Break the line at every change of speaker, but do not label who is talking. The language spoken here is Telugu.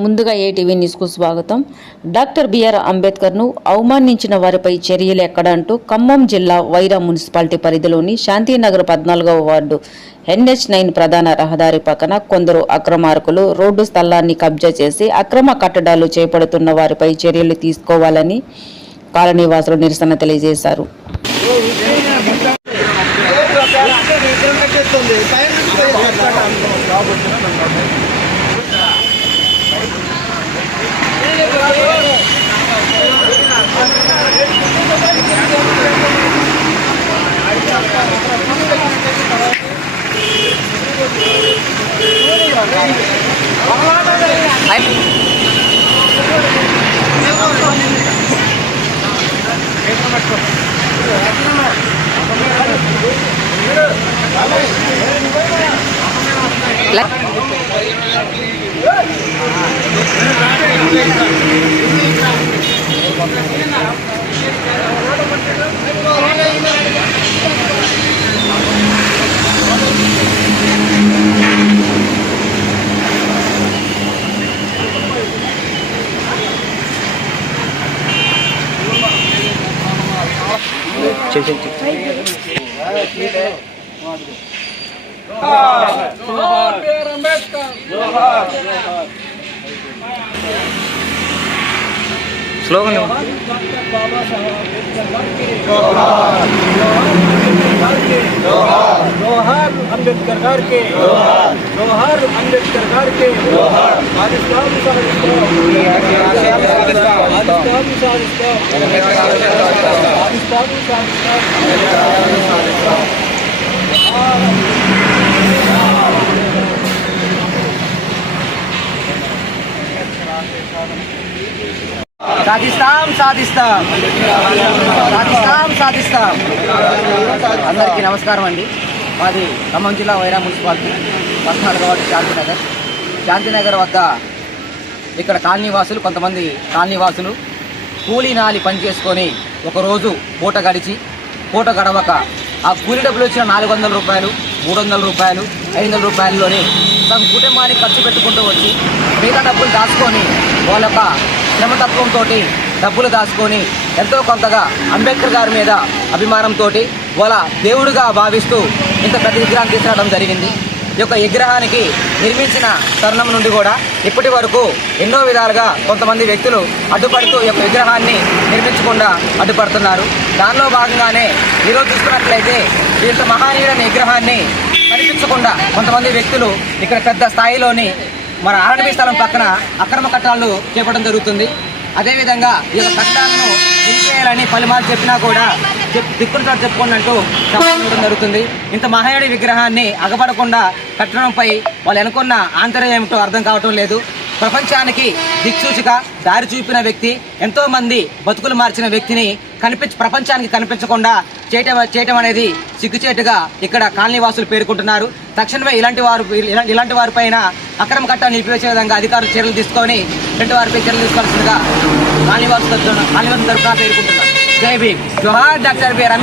ముందుగా ఏటీవీ న్యూస్కు స్వాగతం. డాక్టర్ బిఆర్ అంబేద్కర్ను అవమానించిన వారిపై చర్యలు ఎక్కడంటూ ఖమ్మం జిల్లా వైరా మున్సిపాలిటీ పరిధిలోని శాంతినగర్ పద్నాలుగవ వార్డు ఎన్హెచ్ నైన్ ప్రధాన రహదారి పక్కన కొందరు అక్రమార్కులు రోడ్డు స్థలాన్ని కబ్జా చేసి అక్రమ కట్టడాలు చేపడుతున్న వారిపై చర్యలు తీసుకోవాలని కాలనీవాసులు నిరసన తెలియజేశారు.
లైక్
चल स्लोगन लोहार अंबेडकर गार के। लोहार अंबेडकर घर के। पाकिस्तान సాధిస్తాం సాధిస్తాం. సాధిస్తాం సాధిస్తాం. అందరికీ నమస్కారం అండి. మాది ఖమ్మం జిల్లా వైరా మున్సిపాలిటీ పద్నాలుగు వాటి శాంతినగర్ శాంతినగర్ వద్ద ఇక్కడ కాలనీ వాసులు కొంతమంది కాలనీ వాసులు కూలీ నాలి పని చేసుకొని ఒకరోజు పూట గడిచి పూట గడవక ఆ కూలీ డబ్బులు వచ్చిన నాలుగు వందల రూపాయలు మూడు వందల రూపాయలు ఐదు వందల రూపాయల్లోనే తమ కుటుంబాన్ని ఖర్చు పెట్టుకుంటూ వచ్చి మిగతా డబ్బులు దాచుకొని వాళ్ళ యొక్క శ్రమతత్వంతో డబ్బులు దాచుకొని ఎంతో కొంతగా అంబేద్కర్ గారి మీద అభిమానంతో వాళ్ళ దేవుడిగా భావిస్తూ ఇంత పెద్ద విగ్రహం తీసుకురావడం జరిగింది. యొక్క విగ్రహానికి నిర్మించిన తరుణం నుండి కూడా ఇప్పటి వరకు ఎన్నో విధాలుగా కొంతమంది వ్యక్తులు అడ్డుపడుతూ యొక్క విగ్రహాన్ని నిర్మించకుండా అడ్డుపడుతున్నారు. దానిలో భాగంగానే ఈరోజు చూసుకున్నట్లయితే ఇంత మహానీయుడైన విగ్రహాన్ని కనిపించకుండా కొంతమంది వ్యక్తులు ఇక్కడ పెద్ద స్థాయిలోని మన ఆర్ఎండ్బి స్థలం పక్కన అక్రమ కట్టాలను చేపట్టడం జరుగుతుంది. అదేవిధంగా ఈ యొక్క కట్టాలను నిలిపేయాలని పలుమార్లు చెప్పినా కూడా చెప్ దిక్కుడు చోటు చెప్పుకోండి అంటూ చెప్పడం జరుగుతుంది. ఇంత మహాయుడి విగ్రహాన్ని అగపడకుండా కట్టడంపై వాళ్ళు అనుకున్న ఆంతర్యం ఏమిటో అర్థం కావటం లేదు. ప్రపంచానికి దిక్సూచిక దారి చూపిన వ్యక్తి ఎంతో మంది బతుకులు మార్చిన వ్యక్తిని కనిపించ ప్రపంచానికి కనిపించకుండా చేయటం చేయటం అనేది సిగ్గుచేటుగా ఇక్కడ కాలనీవాసులు పేర్కొంటున్నారు. తక్షణమే ఇలాంటి వారు ఇలాంటి వారిపైన అక్రమ కట్టాన్ని నిలిపివేసే విధంగా అధికారులు చర్యలు తీసుకొని ఇలాంటి వారిపై చర్యలు తీసుకోవాల్సిందిగా కాలనీవాసులు కాలనీవాసులు తరఫున పేర్కొంటున్నారు. जय भीम। जोहार डॉक्टर बी